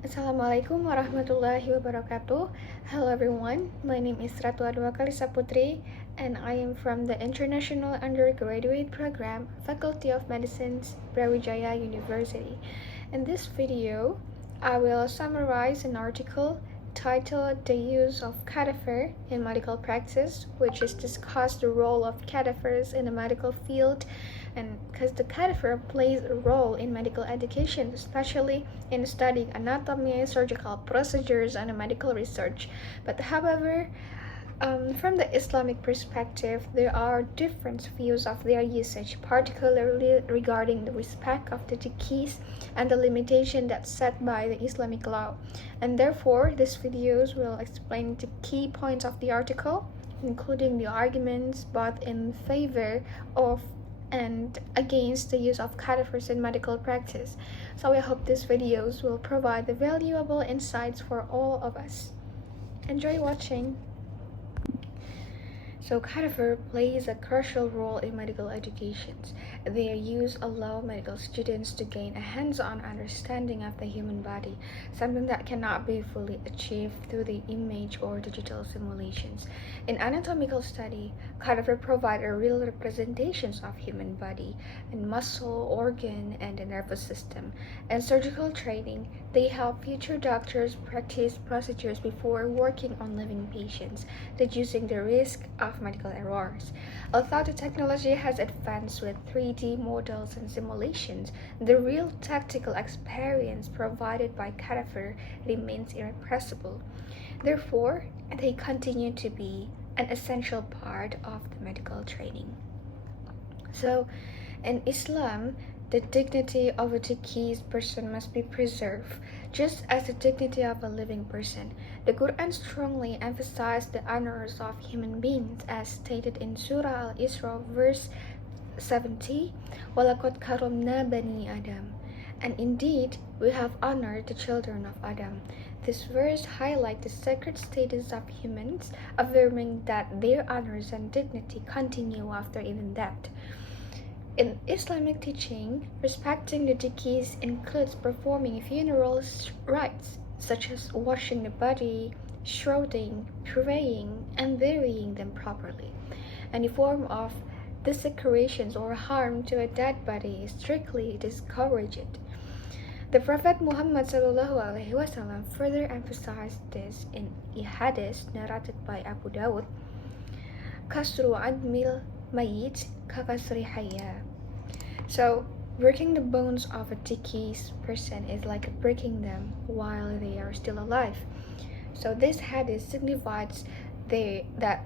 Assalamualaikum warahmatullahi wabarakatuh. Hello everyone, my name is RATU PUTRI and I am from the International Undergraduate Program, Faculty of Medicine's BRAWIJAYA University. In this video, I will summarize an article titled The Use of Cadaver in Medical Practice, which is discuss the role of cadavers in the medical field, and because the cadaver plays a role in medical education, especially in studying anatomy, surgical procedures, and medical research. But however, from the Islamic perspective, there are different views of their usage, particularly regarding the respect of the decrees and the limitation that's set by the Islamic law. And therefore, these videos will explain the key points of the article, including the arguments both in favor of and against the use of cadavers in medical practice. So I hope these videos will provide the valuable insights for all of us. Enjoy watching! So cadaver plays a crucial role in medical education. Their use allows medical students to gain a hands-on understanding of the human body, something that cannot be fully achieved through the image or digital simulations. In anatomical study, cadaver provide a real representations of human body and muscle, organ, and the nervous system. In surgical training, they help future doctors practice procedures before working on living patients, reducing the risk of medical errors. Although the technology has advanced with 3D models and simulations, the real tactical experience provided by cadaver remains irrepressible. Therefore, they continue to be an essential part of the medical training. So, in Islam, the dignity of a deceased person must be preserved, just as the dignity of a living person. The Quran strongly emphasized the honors of human beings, as stated in Surah Al-Isra, verse 70, وَلَقَدْ كَرَمْنَا بَنِي Adam. And indeed, we have honored the children of Adam. This verse highlights the sacred status of humans, affirming that their honors and dignity continue after even death. In Islamic teaching, respecting the deceased includes performing funeral rites, such as washing the body, shrouding, praying, and burying them properly. Any form of desecrations or harm to a dead body is strictly discouraged. The Prophet Muhammad ﷺ further emphasized this in a hadith narrated by Abu Dawud, Kasru admil mayit kakasri hayya. So, breaking the bones of a deceased person is like breaking them while they are still alive. So this hadith signifies that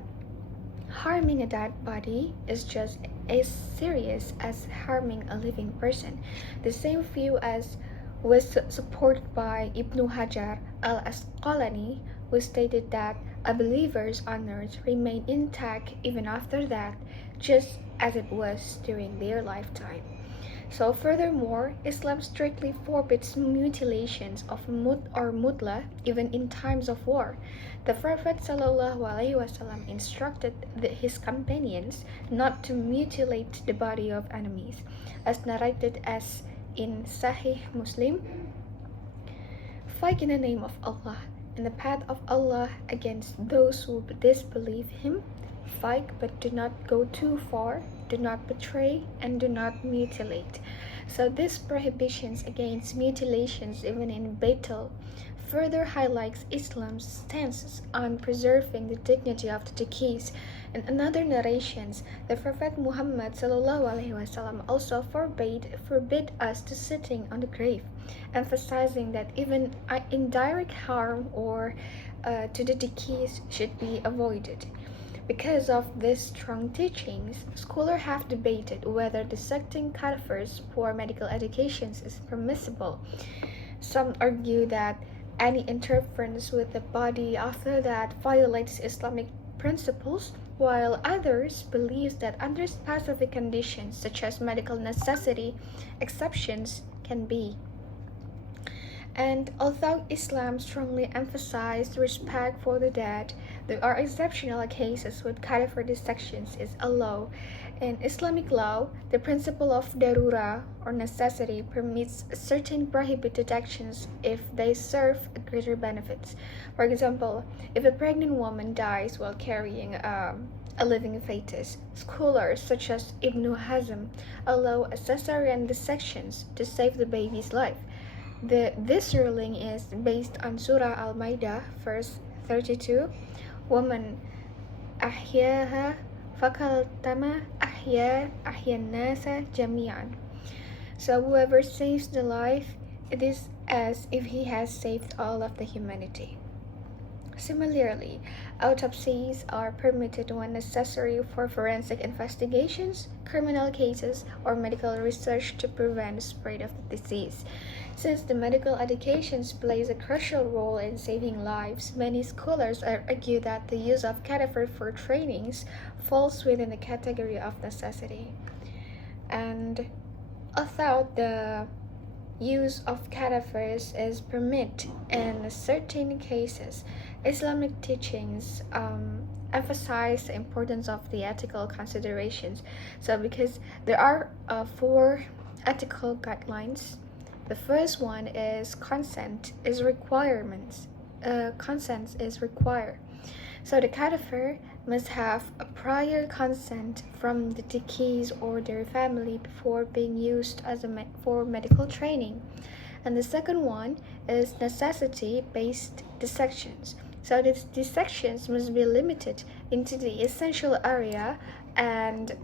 harming a dead body is just as serious as harming a living person. The same view as was supported by Ibn Hajar al-Asqalani, who stated that a believer's honors remain intact even after that, just as it was during their lifetime. So furthermore, Islam strictly forbids mutilations of mutla even in times of war. The Prophet ﷺ instructed his companions not to mutilate the body of enemies, as narrated as in Sahih Muslim. Fight in the name of Allah, in the path of Allah, against those who disbelieve Him. Fight, but do not go too far. Do not betray and do not mutilate. So these prohibitions against mutilations even in battle further highlights Islam's stance on preserving the dignity of the deceased. In another narrations, the Prophet Muhammad ﷺ also forbid us to sitting on the grave, emphasizing that even indirect harm or to the deceased should be avoided. Because of these strong teachings, scholars have debated whether dissecting cadavers for medical education is permissible. Some argue that any interference with the body after that violates Islamic principles, while others believe that under specific conditions such as medical necessity, exceptions can be. And although Islam strongly emphasized respect for the dead, there are exceptional cases when cadaver dissections is allowed. In Islamic law, the principle of darura or necessity permits certain prohibited actions if they serve greater benefits. For example, if a pregnant woman dies while carrying a living fetus, scholars such as Ibn Hazm allow cesarean dissections to save the baby's life. This ruling is based on Surah Al-Maidah, verse 32. Woman أحياها فكالتما أحيا الناس جميعا. So whoever saves the life, it is as if he has saved all of the humanity. Similarly, autopsies are permitted when necessary for forensic investigations, criminal cases, or medical research to prevent the spread of the disease. Since the medical education plays a crucial role in saving lives, many scholars argue that the use of cadaver for trainings falls within the category of necessity. And although the use of cadavers is permitted in certain cases, Islamic teachings emphasize the importance of the ethical considerations. So because there are 4 ethical guidelines. The first one is consent is requirements. Consent is required. So the cadaver must have a prior consent from the deceased or their family before being used as for medical training. And the second one is necessity-based dissections. So the dissections must be limited into the essential area and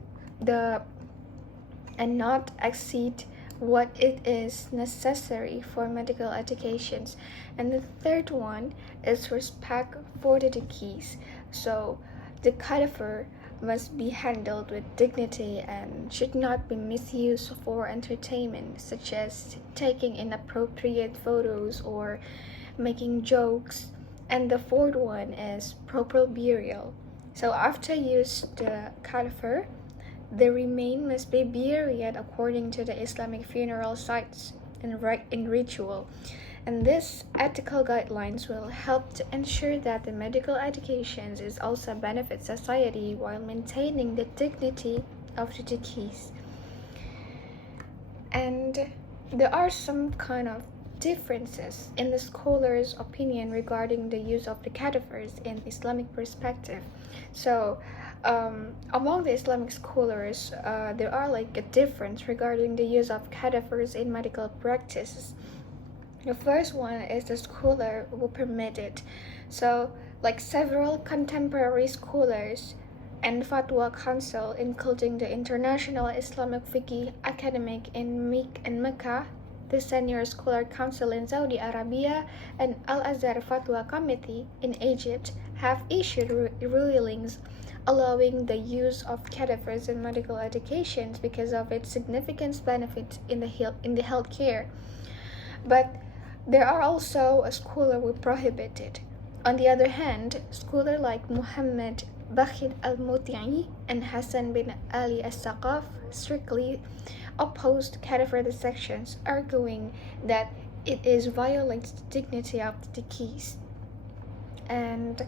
not exceed what it is necessary for medical educations. And the third one is respect for the deceased. So the cadaver must be handled with dignity and should not be misused for entertainment, such as taking inappropriate photos or making jokes. And the fourth one is proper burial. So after use the cadaver, the remain must be buried according to the Islamic funeral sites in ritual. And these ethical guidelines will help to ensure that the medical education is also benefit society while maintaining the dignity of the deceased. And there are some kind of differences in the scholars' opinion regarding the use of the cadavers in Islamic perspective. So among the Islamic scholars, there are like a difference regarding the use of cadavers in medical practices. The first one is the scholar who permitted. So like several contemporary scholars and Fatwa Council, including the International Islamic Fiqh Academic in Mecca, the Senior Scholar Council in Saudi Arabia, and Al-Azhar Fatwa Committee in Egypt, have issued rulings allowing the use of cadavers in medical education because of its significant benefit in the healthcare. But there are also a scholar who prohibit it. On the other hand, scholars like Muhammad Bakhid al-Muti'i and Hassan bin Ali al-Saqaf strictly opposed cadaver dissections, arguing that it violates the dignity of the deceased. And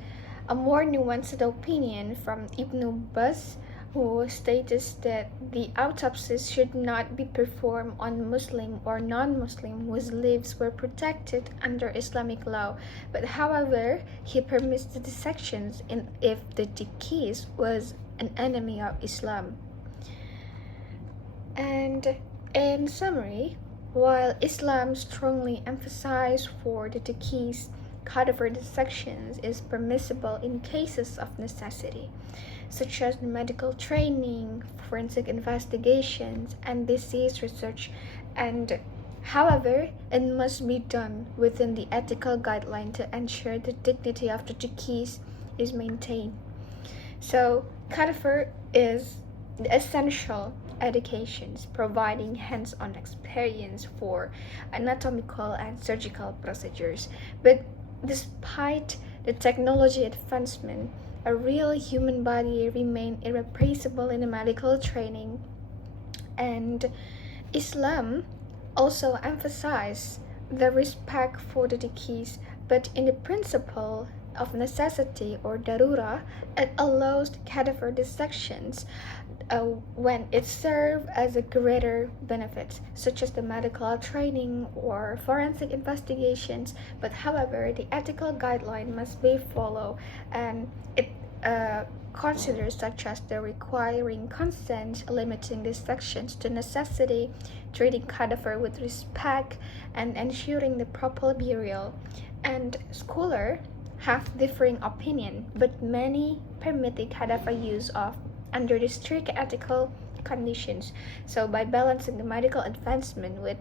a more nuanced opinion from Ibn Baz, who states that the autopsies should not be performed on Muslim or non-Muslim whose lives were protected under Islamic law, but however, he permits the dissections if the deceased was an enemy of Islam. And in summary, while Islam strongly emphasizes for the deceased, cadaver dissections is permissible in cases of necessity, such as medical training, forensic investigations, and disease research, and however, it must be done within the ethical guideline to ensure the dignity of the deceased is maintained. So, cadaver is the essential educations providing hands-on experience for anatomical and surgical procedures. But despite the technology advancement, a real human body remains irreplaceable in the medical training. And Islam also emphasizes the respect for the deceased, but in the principle of necessity or darura, it allows the cadaver dissections when it serves as a greater benefit, such as the medical training or forensic investigations. But however, the ethical guideline must be followed, and it considers such as the requiring consent, limiting dissections to necessity, treating cadaver with respect, and ensuring the proper burial. And scholars have differing opinion, but many permit the cadaver use of under the strict ethical conditions. So by balancing the medical advancement with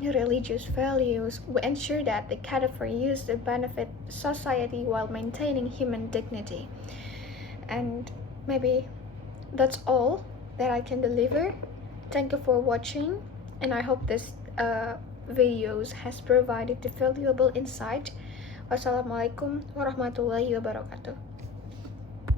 religious values, we ensure that the cadaver use to benefit society while maintaining human dignity. And maybe that's all that I can deliver. Thank you for watching, and I hope this videos has provided the valuable insight. Wassalamualaikum warahmatullahi wabarakatuh.